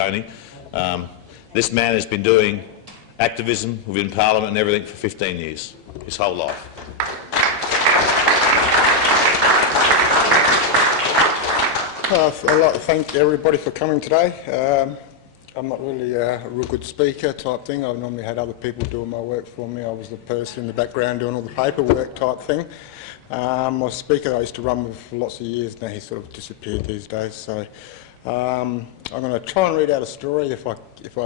Sconey. This man has been doing activism within Parliament and everything for 15 years, his whole life. I'd like to thank everybody for coming today. I'm not really a real good speaker type thing. I've normally had other people doing my work for me. I was the person in the background doing all the paperwork type thing. My speaker I used to run with for lots of years, now he's sort of disappeared these days. So I'm going to try and read out a story if I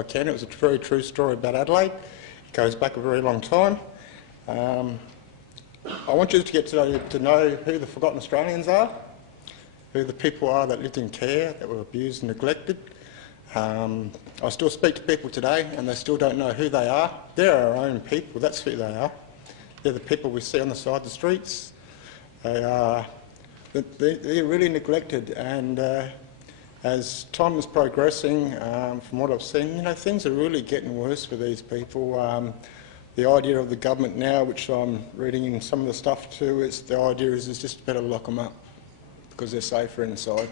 can. It was a very true story about Adelaide. It goes back a very long time. I want you to get to know who the forgotten Australians are, who the people are that lived in care, that were abused and neglected. I still speak to people today and they still don't know who they are. They're our own people, that's who they are. They're the people we see on the side of the streets. They're really neglected, and as time is progressing, from what I've seen, things are really getting worse for these people. The idea of the government now, which I'm reading in some of the stuff too, the idea is just better lock them up because they're safer inside.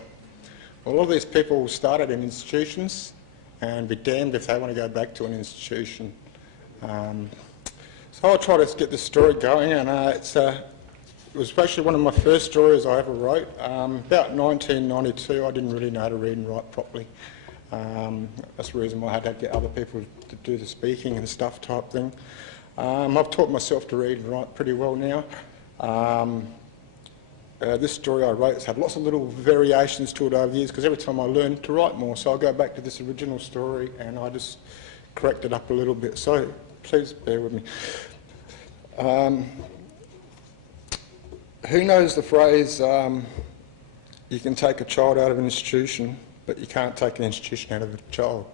A lot of these people started in institutions and be damned if they want to go back to an institution. So I'll try to get this story going, and it was actually one of my first stories I ever wrote. About 1992, I didn't really know how to read and write properly. That's the reason why I had to get other people to do the speaking and stuff type thing. I've taught myself to read and write pretty well now. This story I wrote has had lots of little variations to it over the years because every time I learn to write more, so I'll go back to this original story and I just correct it up a little bit. So please bear with me. Who knows the phrase, you can take a child out of an institution, but you can't take an institution out of a child?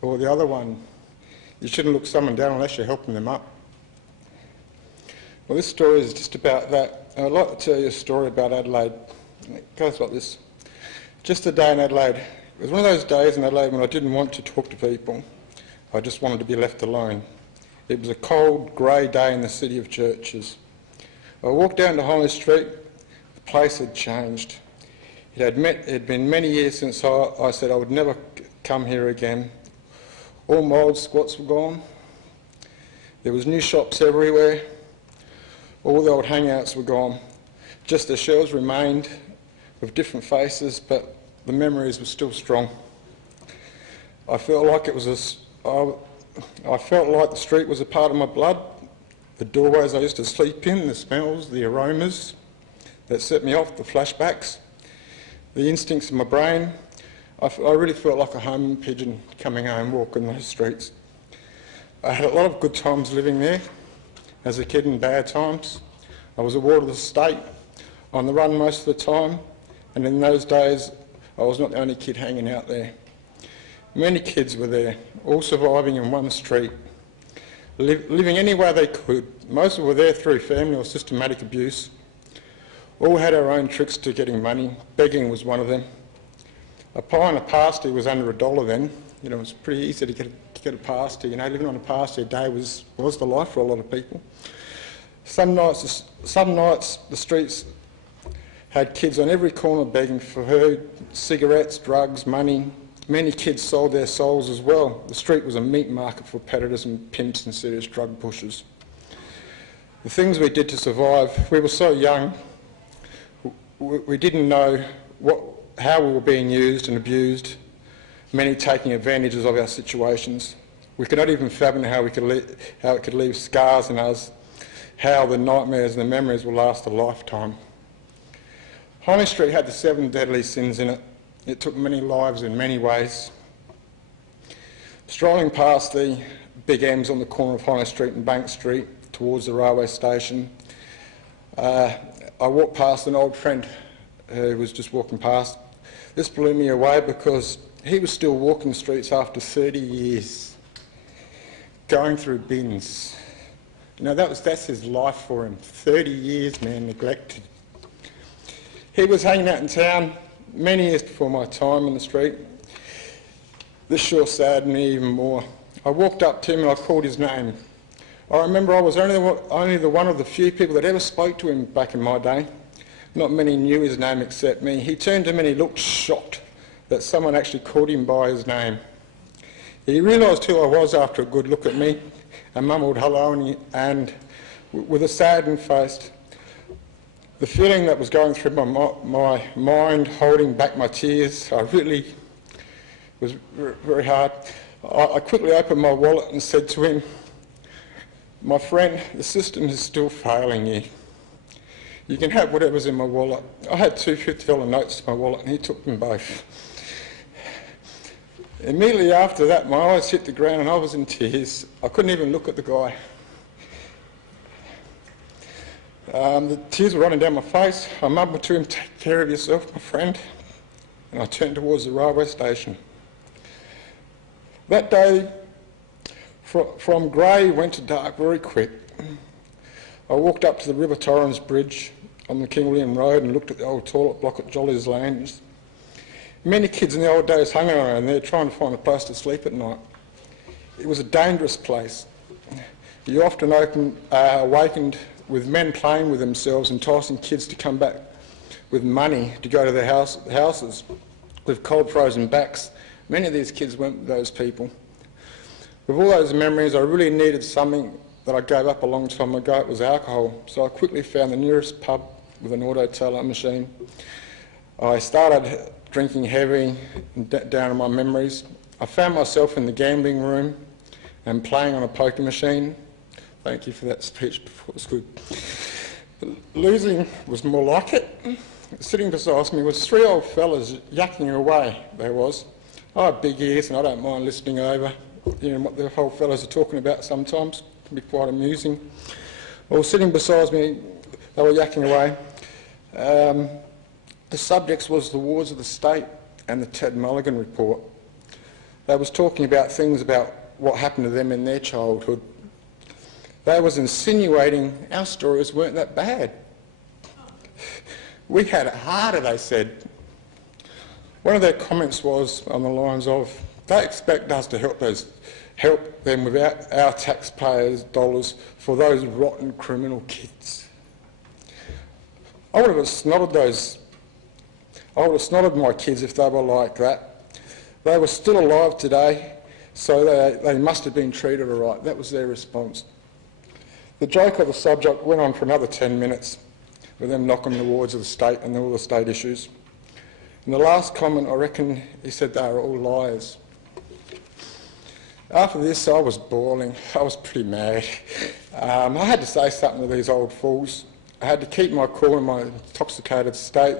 Or the other one, you shouldn't look someone down unless you're helping them up. Well, this story is just about that. I'd like to tell you a story about Adelaide. It goes like this. Just a day in Adelaide. It was one of those days in Adelaide when I didn't want to talk to people. I just wanted to be left alone. It was a cold, grey day in the city of churches. I walked down to Sconey Street. The place had changed. It had been many years since I said I would never come here again. All my old squats were gone. There was new shops everywhere. All the old hangouts were gone. Just the shelves remained with different faces, but the memories were still strong. I felt like I felt like the street was a part of my blood. The doorways I used to sleep in, the smells, the aromas that set me off, the flashbacks, the instincts of my brain. I really felt like a homing pigeon coming home, walking those streets. I had a lot of good times living there. As a kid in bad times. I was a ward of the state, on the run most of the time, and in those days I was not the only kid hanging out there. Many kids were there, all surviving in one street, living any way they could. Most of them were there through family or systematic abuse. All had our own tricks to getting money. Begging was one of them. A pie and a pasty was under $1 then. It was pretty easy to get a pasty. Living on a pasty a day was the life for a lot of people. Some nights the streets had kids on every corner begging for food, cigarettes, drugs, money. Many kids sold their souls as well. The street was a meat market for predators and pimps and serious drug pushers. The things we did to survive, we were so young, we didn't know how we were being used and abused, many taking advantages of our situations. We could not even fathom how it could leave scars in us, how the nightmares and the memories will last a lifetime. Sconey Street had the 7 deadly sins in it. It took many lives in many ways. Strolling past the big M's on the corner of Sconey Street and Bank Street towards the railway station, I walked past an old friend who was just walking past. This blew me away because he was still walking the streets after 30 years, going through bins. That's his life for him. 30 years, man, neglected. He was hanging out in town many years before my time on the street. This sure saddened me even more. I walked up to him and I called his name. I remember I was only the one of the few people that ever spoke to him back in my day. Not many knew his name except me. He turned to me and he looked shocked that someone actually called him by his name. He realised who I was after a good look at me and mumbled hello, and with a saddened face, the feeling that was going through my mind, holding back my tears, was very hard. I quickly opened my wallet and said to him, "My friend, the system is still failing you. You can have whatever's in my wallet." I had two $50 notes in my wallet and he took them both. Immediately after that, my eyes hit the ground and I was in tears. I couldn't even look at the guy. The tears were running down my face. I mumbled to him, "Take care of yourself, my friend," and I turned towards the railway station. That day, from grey went to dark very quick. I walked up to the River Torrens Bridge on the King William Road and looked at the old toilet block at Jolly's Lanes. Many kids in the old days hung around there trying to find a place to sleep at night. It was a dangerous place. You often awakened with men playing with themselves, enticing kids to come back with money to go to their houses with cold frozen backs. Many of these kids went with those people. With all those memories, I really needed something that I gave up a long time ago. It was alcohol. So I quickly found the nearest pub with an auto teller machine. I started drinking heavy down in my memories. I found myself in the gambling room and playing on a poker machine. Thank you for that speech before, it was good. Losing was more like it. Sitting beside me was three old fellas yakking away, there was. I have big ears and I don't mind listening over, what the whole fellas are talking about sometimes. It can be quite amusing. Well, sitting beside me, they were yakking away. The subjects was the wars of the state and the Ted Mulligan report. They was talking about things about what happened to them in their childhood. They was insinuating our stories weren't that bad. We had it harder, they said. One of their comments was on the lines of, they expect us to help them without our taxpayers' dollars for those rotten criminal kids. I would have snotted my kids if they were like that. They were still alive today, so they must have been treated all right. That was their response. The joke of the subject went on for another 10 minutes with them knocking the wards of the state and all the state issues. And the last comment, I reckon, he said they were all liars. After this, I was bawling. I was pretty mad. I had to say something to these old fools. I had to keep my cool in my intoxicated state.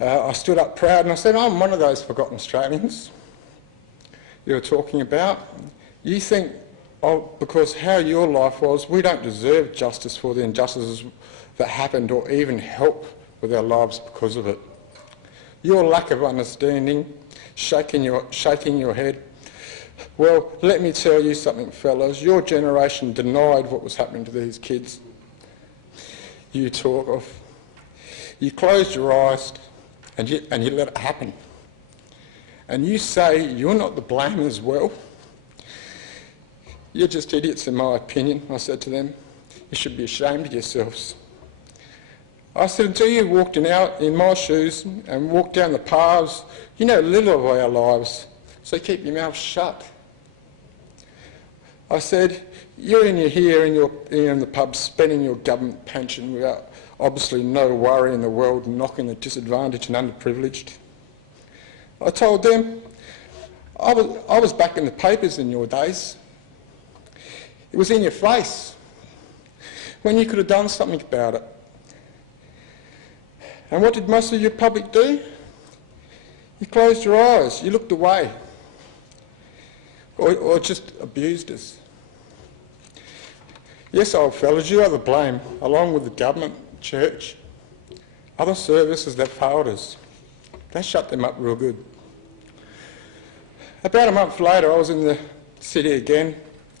I stood up proud and I said, "I'm one of those forgotten Australians you were talking about. You think, because how your life was, we don't deserve justice for the injustices that happened or even help with our lives because of it. Your lack of understanding, shaking your head. Well, let me tell you something, fellas. Your generation denied what was happening to these kids you talk of. You closed your eyes and you let it happen. And you say you're not to blame as well. You're just idiots in my opinion," I said to them. "You should be ashamed of yourselves." I said, "Until you walked in my shoes and walked down the paths, you know little of our lives, so keep your mouth shut." I said, "You're here in the pub spending your government pension without obviously no worry in the world, knocking the disadvantaged and underprivileged." I told them, I was back in the papers in your days. It was in your face when you could have done something about it. And what did most of your public do? You closed your eyes, you looked away, or just abused us. Yes, old fellas, you are the blame, along with the government, church, other services that failed us. They shut them up real good. About a month later, I was in the city again,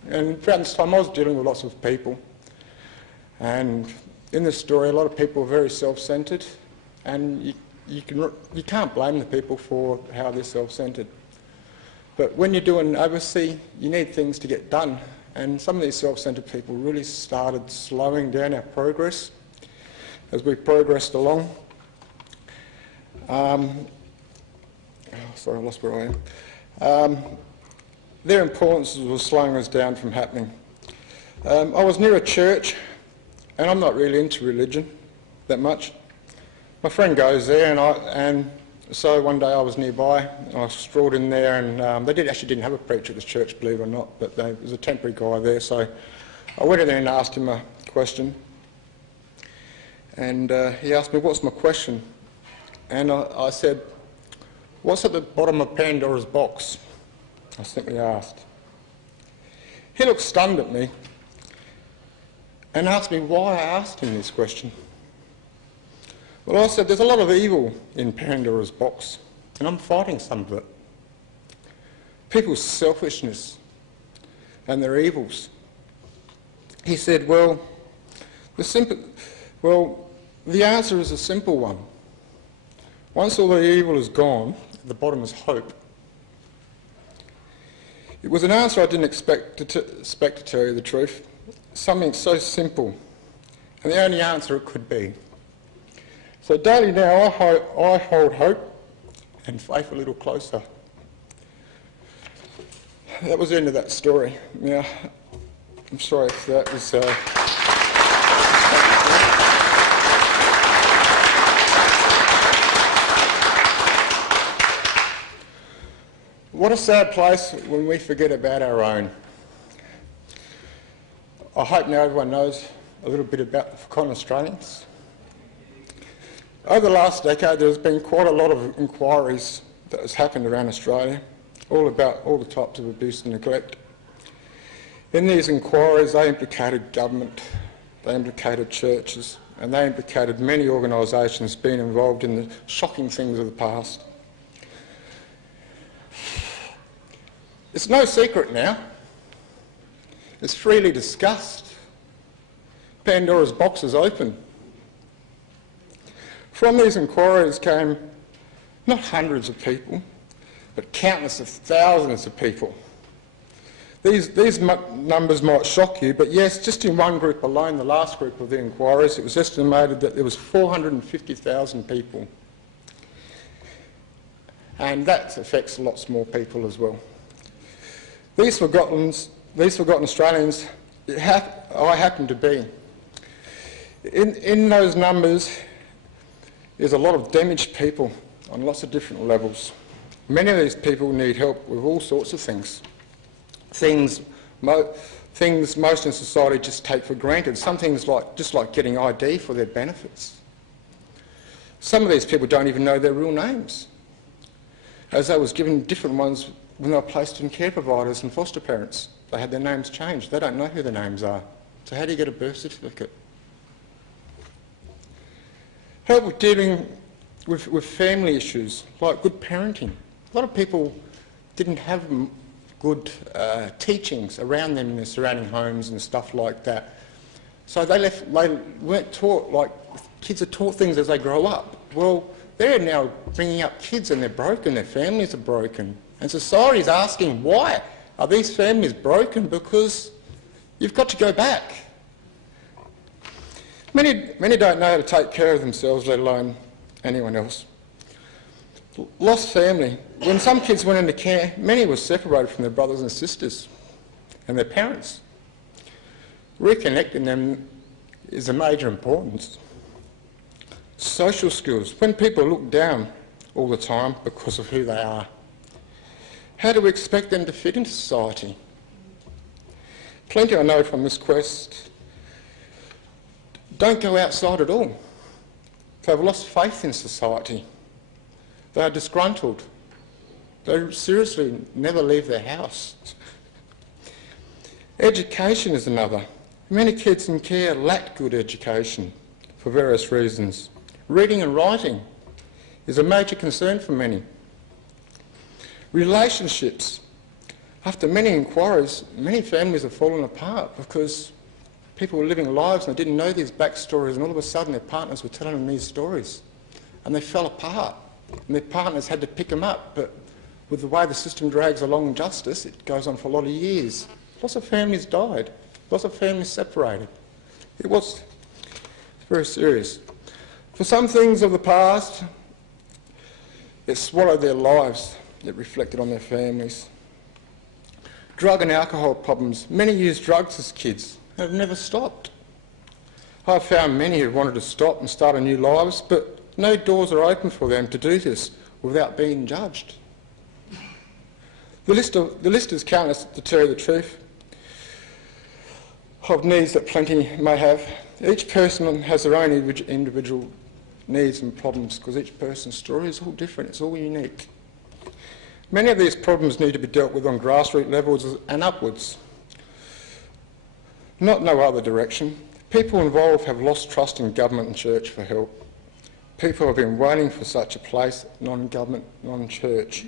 and throughout this time I was dealing with lots of people. And in this story, a lot of people are very self-centred, and you can't blame the people for how they're self-centred. But when you're doing overseas, you need things to get done, and some of these self-centred people really started slowing down our progress as we progressed along. sorry, I lost where I am. Their importance was slowing us down from happening. I was near a church, and I'm not really into religion that much. My friend goes there, and so one day I was nearby, and I strolled in there, and they actually didn't have a preacher at this church, believe it or not, but there was a temporary guy there, so I went in there and asked him a question. And he asked me, "What's my question?" And I said, "What's at the bottom of Pandora's box?" I simply asked. He looked stunned at me and asked me why I asked him this question. Well, I said, there's a lot of evil in Pandora's box, and I'm fighting some of it. People's selfishness and their evils. He said, well, the answer is a simple one. Once all the evil is gone, at the bottom is hope. It was an answer I didn't expect to tell you the truth. Something so simple, and the only answer it could be. So daily now I hold hope and faith a little closer. That was the end of that story. Now, I'm sorry if that was... What a sad place when we forget about our own. I hope now everyone knows a little bit about the forgotten Australians. Over the last decade there's been quite a lot of inquiries that has happened around Australia, all about all the types of abuse and neglect. In these inquiries they implicated government, they implicated churches, and they implicated many organisations being involved in the shocking things of the past. It's no secret now. It's freely discussed. Pandora's box is open. From these inquiries came not hundreds of people, but countless of thousands of people. These numbers might shock you, but yes, just in one group alone, the last group of the inquiries, it was estimated that there was 450,000 people. And that affects lots more people as well. These forgotten Australians, I happen to be. In those numbers is a lot of damaged people on lots of different levels. Many of these people need help with all sorts of things. Things most in society just take for granted. Some things just like getting ID for their benefits. Some of these people don't even know their real names, as they was given different ones when they were placed in care providers and foster parents. They had their names changed. They don't know who their names are. So how do you get a birth certificate? Help with dealing with family issues, like good parenting. A lot of people didn't have good teachings around them in their surrounding homes and stuff like that. So they weren't taught, like kids are taught things as they grow up. Well, they're now bringing up kids and they're broken, their families are broken. And society is asking, why are these families broken? Because you've got to go back. Many don't know how to take care of themselves, let alone anyone else. Lost family. When some kids went into care, many were separated from their brothers and sisters and their parents. Reconnecting them is of major importance. Social skills. When people look down all the time because of who they are, how do we expect them to fit into society? Plenty I know from this quest don't go outside at all. They've lost faith in society. They are disgruntled. They seriously never leave their house. Education is another. Many kids in care lack good education for various reasons. Reading and writing is a major concern for many. Relationships. After many inquiries, many families have fallen apart because people were living lives and they didn't know these backstories, and all of a sudden their partners were telling them these stories and they fell apart and their partners had to pick them up. But with the way the system drags along justice, it goes on for a lot of years. Lots of families died, lots of families separated. It was very serious. For some things of the past, It swallowed their lives. It reflected on their families. Drug and alcohol problems. Many used drugs as kids and have never stopped. I've found many who wanted to stop and start a new lives, but no doors are open for them to do this without being judged. The list is countless, to tell you the truth, of needs that plenty may have. Each person has their own individual needs and problems, because each person's story is all different, it's all unique. Many of these problems need to be dealt with on grassroots levels and upwards, not no other direction. People involved have lost trust in government and church for help. People have been waiting for such a place, non-government, non-church.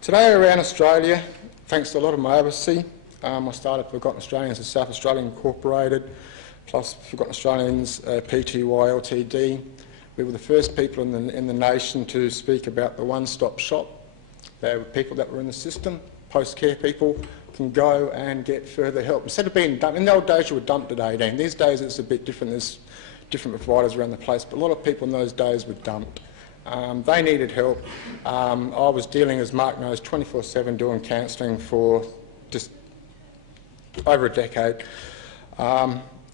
Today around Australia, thanks to a lot of my overseas, I started Forgotten Australians as South Australian Incorporated, plus Forgotten Australians Pty Ltd. We were the first people in the nation to speak about the one-stop shop. There were people that were in the system, post-care people can go and get further help. Instead of being dumped, in the old days you were dumped at 18. These days it's a bit different, there's different providers around the place, but a lot of people in those days were dumped. They needed help. I was dealing, as Mark knows, 24/7 doing counselling for just over a decade.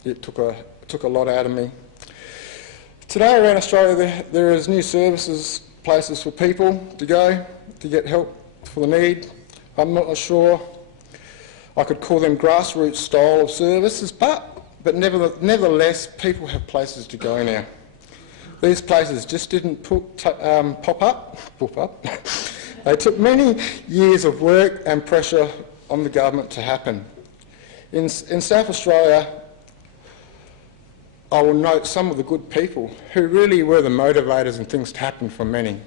It took a lot out of me. Today around Australia there is new services, places for people to go to get help for the need. I'm not sure I could call them grassroots style of services, but nevertheless people have places to go now. These places just didn't pop up. They took many years of work and pressure on the government to happen. In South Australia, I will note some of the good people who really were the motivators and things to happen for many.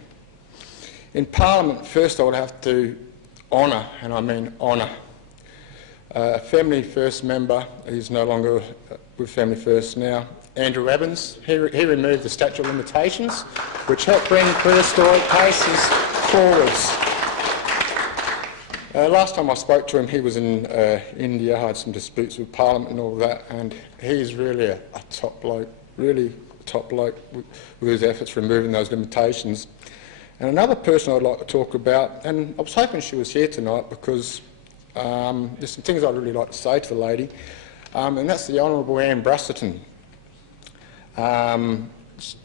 In Parliament, first I would have to honour, and I mean honour, Family First member, he's no longer with Family First now, Andrew Evans. He removed the statute of limitations, which helped bring prehistoric cases forwards. Last time I spoke to him, he was in India, had some disputes with Parliament and all that, and he's really a top bloke, really top bloke with his efforts removing those limitations. And another person I'd like to talk about, and I was hoping she was here tonight because there's some things I'd really like to say to the lady, and that's the Honourable Anne Brasserton.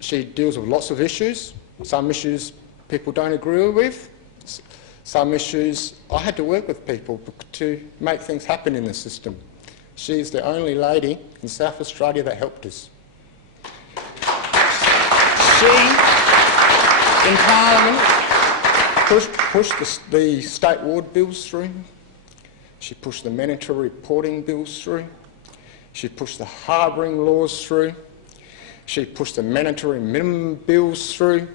She deals with lots of issues. Some issues people don't agree with. Some issues I had to work with people to make things happen in the system. She's the only lady in South Australia that helped us. She, in Parliament, pushed the state ward bills through. She pushed the mandatory reporting bills through. She pushed the harbouring laws through. She pushed the mandatory minimum bills through.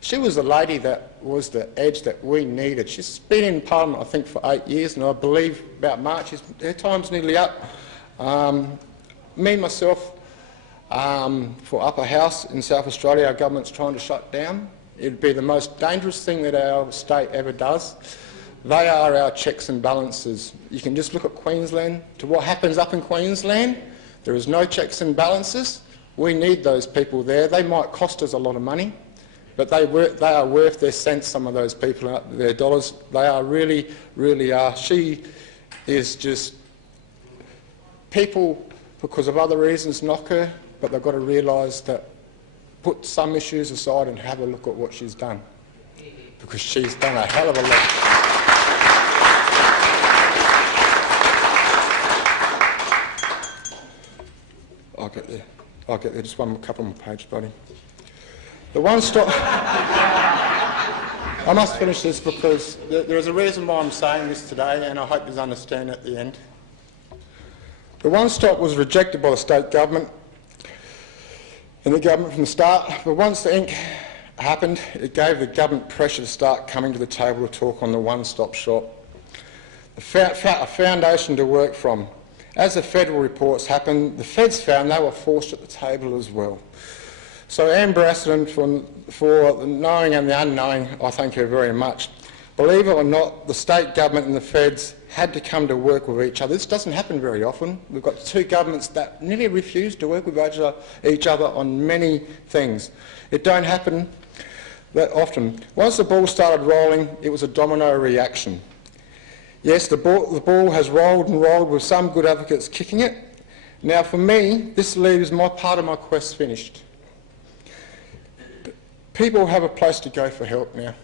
She was the lady that was the edge that we needed. She's been in Parliament, I think, for 8 years, and I believe about March, her time's nearly up. Me, myself, for Upper House in South Australia, our government's trying to shut down. It'd be the most dangerous thing that our state ever does. They are our checks and balances. You can just look at Queensland, to what happens up in Queensland. There is no checks and balances. We need those people there. They might cost us a lot of money, but they are worth their cents, some of those people, their dollars. They are really, really are. She is just... People, because of other reasons, knock her, but they've got to realise that put some issues aside and have a look at what she's done, because she's done a hell of a lot. I'll get there. Just couple more pages, buddy. The one-stop... I must finish this because there is a reason why I'm saying this today, and I hope you understand at the end. The one-stop was rejected by the state government and the government from the start, but once the ink happened, it gave the government pressure to start coming to the table to talk on the one-stop shop. A foundation to work from. As the federal reports happened, the feds found they were forced at the table as well. So Anne Brasserton, for the knowing and the unknowing, I thank her very much. Believe it or not, the state government and the feds had to come to work with each other. This doesn't happen very often. We've got two governments that nearly refuse to work with each other on many things. It don't happen. that often. Once the ball started rolling, it was a domino reaction. Yes, the ball has rolled and rolled with some good advocates kicking it. Now for me, this leaves my part of my quest finished. People have a place to go for help now.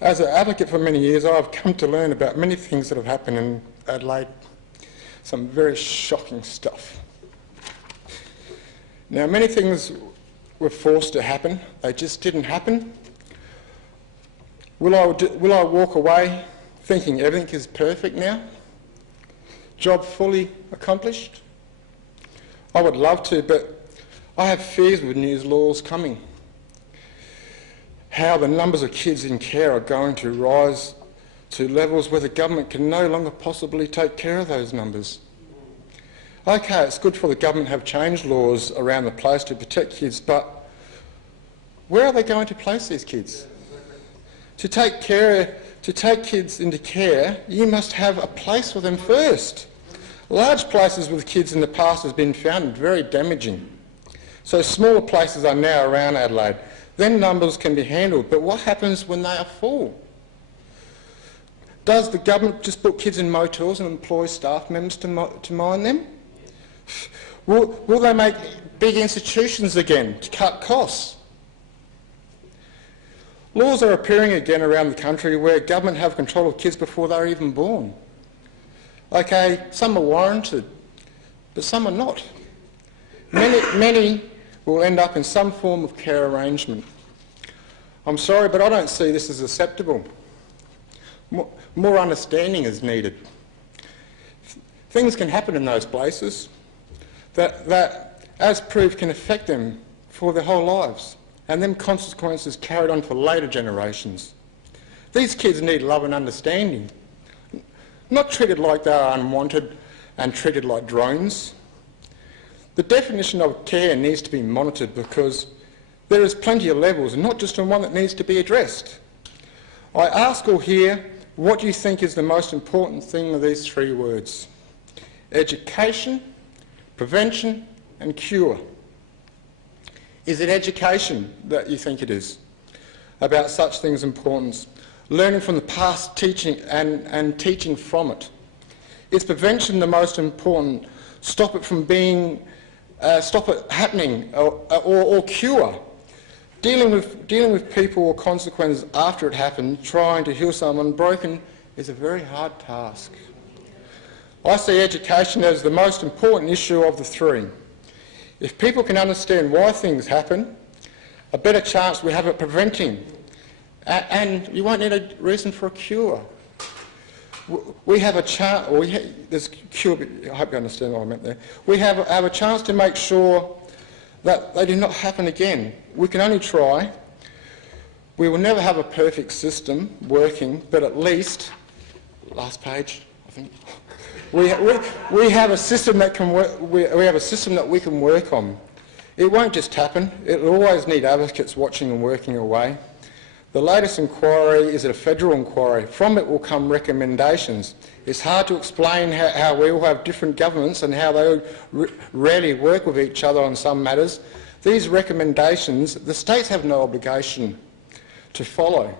As an advocate for many years, I've come to learn about many things that have happened in Adelaide. Some very shocking stuff. Now, many things were forced to happen. They just didn't happen. Will I walk away thinking everything is perfect now? Job fully accomplished? I would love to, but I have fears with new laws coming. How the numbers of kids in care are going to rise to levels where the government can no longer possibly take care of those numbers. Okay, it's good for the government to have changed laws around the place to protect kids, but where are they going to place these kids? To take kids into care, you must have a place for them first. Large places with kids in the past has been found very damaging. So smaller places are now around Adelaide. Then numbers can be handled, but what happens when they are full? Does the government just put kids in motels and employ staff members to mind them? Will they make big institutions again to cut costs? Laws are appearing again around the country where government have control of kids before they're even born. Okay, some are warranted, but some are not. Many will end up in some form of care arrangement. I'm sorry, but I don't see this as acceptable. More understanding is needed. Things can happen in those places that, as proved, can affect them for their whole lives, and them consequences carried on for later generations. These kids need love and understanding, not treated like they are unwanted and treated like drones. The definition of care needs to be monitored because there is plenty of levels, and not just on one that needs to be addressed. I ask all here, what do you think is the most important thing of these three words? Education, prevention and cure. Is it education that you think it is about such things' importance? Learning from the past, teaching and teaching from it. Is prevention the most important? Stop it from being, stop it happening, or cure. Dealing with people or consequences after it happened, trying to heal someone broken, is a very hard task. I see education as the most important issue of the three. If people can understand why things happen, a better chance we have at preventing, and you won't need a reason for a cure. We have a chance, there's cure, I hope you understand what I meant there. We have a chance to make sure that they do not happen again. We can only try. We will never have a perfect system working, but at least, last page, I think, we have a system that can work. We have a system that we can work on. It won't just happen. It will always need advocates watching and working away. The latest inquiry is a federal inquiry. From it will come recommendations. It's hard to explain how we all have different governments and how they rarely work with each other on some matters. These recommendations, the states have no obligation to follow.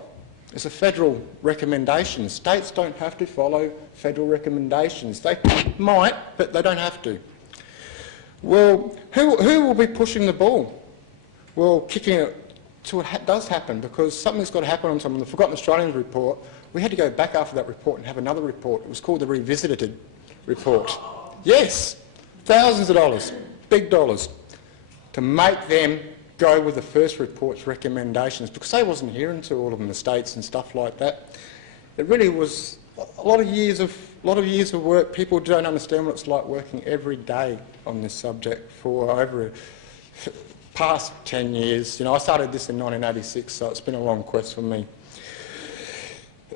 It's a federal recommendation. States don't have to follow federal recommendations. They might, but they don't have to. Well, who will be pushing the ball? Well, kicking it till it does happen, because something's got to happen on some of the Forgotten Australians report. We had to go back after that report and have another report. It was called the Revisited report. Yes, thousands of dollars, big dollars, to make them go with the first report's recommendations, because they wasn't hearing to all of them, the states and stuff like that. It really was a lot of years of work. People don't understand what it's like working every day on this subject for over past 10 years. You know, I started this in 1986, so it's been a long quest for me.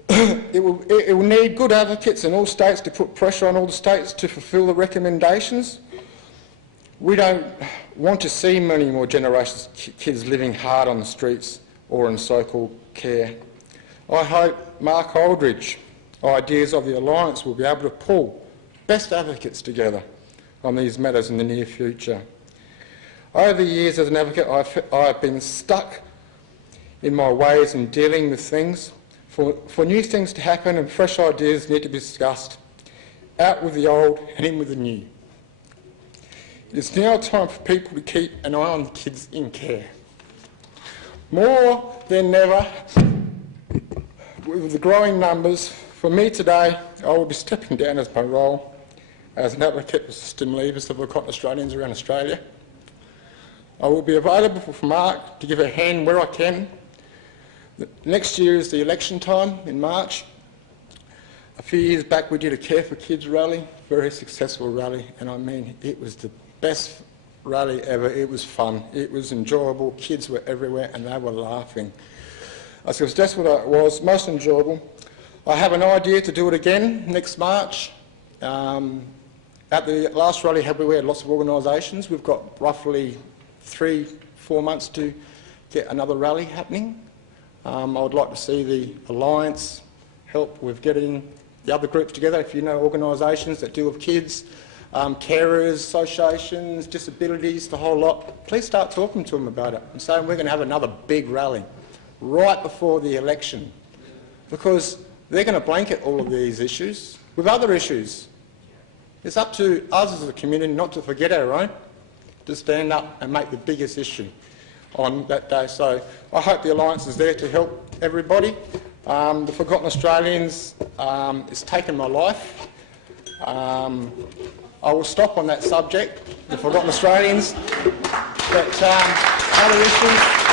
It will need good advocates in all states to put pressure on all the states to fulfil the recommendations. We don't want to see many more generations of kids living hard on the streets or in so-called care. I hope Mark Aldridge ideas of the Alliance will be able to pull best advocates together on these matters in the near future. Over the years as an advocate, I have been stuck in my ways in dealing with things. For new things to happen and fresh ideas need to be discussed. Out with the old and in with the new. It is now time for people to keep an eye on the kids in care. More than ever, with the growing numbers, for me today, I will be stepping down as my role as an advocate for system leavers of Forgotten Australians around Australia. I will be available for Mark to give a hand where I can. Next year is the election time in March. A few years back we did a Care for Kids rally, very successful rally, and I mean it was the best rally ever. It was fun, it was enjoyable, kids were everywhere and they were laughing. So that's what it was, most enjoyable. I have an idea to do it again next March. At the last rally we had lots of organisations. We've got roughly 3-4 months to get another rally happening. I would like to see the Alliance help with getting the other groups together. If you know organisations that deal with kids, carers, associations, disabilities, the whole lot, please start talking to them about it and saying we're going to have another big rally right before the election, because they're going to blanket all of these issues with other issues. It's up to us as a community not to forget our own, to stand up and make the biggest issue on that day. So I hope the Alliance is there to help everybody. The Forgotten Australians, it's taken my life. I will stop on that subject, the Forgotten Australians, but other issues.